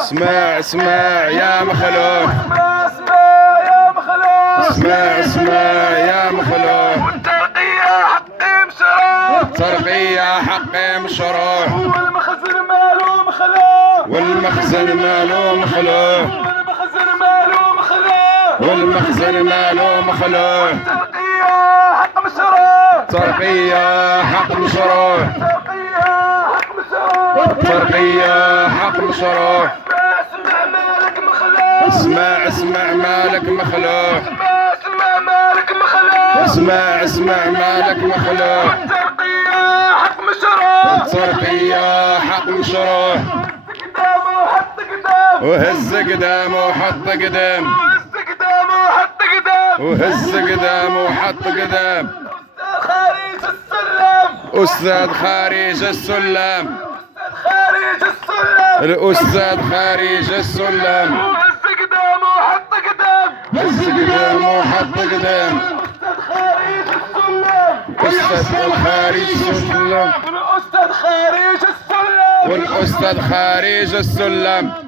اسمع اسمع يا مخلوق، اسمع يا مخلوق، اسمع يا مخلوق، والترقية حقي مشروع، ترقية حقي مشروع، والمخزن ماله مخلوق، والمخزن ماله مخلوق، والمخزن ماله مخلوق، والمخزن ماله مخلوق، الترقية حق مشروع، ترقية حق مشروع، الترقية حق مشروع، ترقية حق مشروع. اسمع مالك مخلوق، اسمع مالك مخلوق، اسمع مالك مخلوق، اسمع مالك مخلوق، الترقية حق مشروع، ترقية حق مشروع. قدامه حط قدام، وهز قدامه وحط قدام، وهز قدامه حط قدام، وهز قدامه وحط قدام. خارج السلم، أستاذ خارج السلم، خارج السلم، الأستاذ خارج السلم. وهز قدامه حط قدام، هز قدامه وحط قدام. أستاذ خارج السلم، أستاذ خارج السلم، والأستاذ خارج السلم، والأستاذ خارج السلم.